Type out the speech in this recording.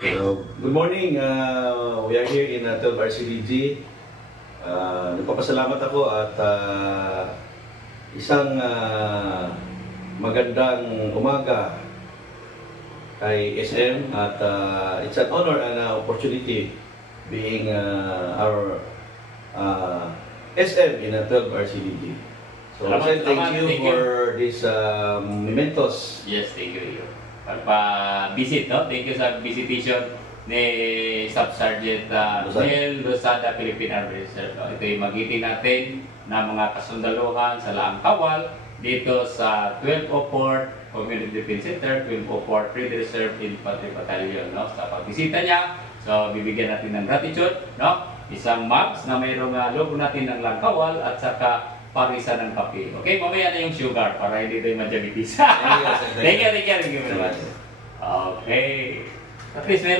Okay. So, good morning. We are here in 12 RCDG. Nagpapasalamat ako at isang magandang umaga kay SM at it's an honor and opportunity being our SM in 12 RCDG. So, Salamat, thank salamat, you thank for this mementos. Yes, thank you. Pagpa-visit, no? Thank you sa visitation ni Staff Sergeant Nel Losada, Philippine Army Reserve. No? Ito yung magiting natin na mga kasundaluhan sa Laang Kawal dito sa 1204 Community Defense Center, 1204 Free Reserve Infantry Battalion. No? Sa pagbisita niya, so bibigyan natin ng gratitude, no? Isang mugs na mayroong logo natin ng Laang Kawal at saka parisa ng kape. Okay, mamaya na yung sugar para hindi tayo ma-diabetes. Thank you very much. Okay. At least meron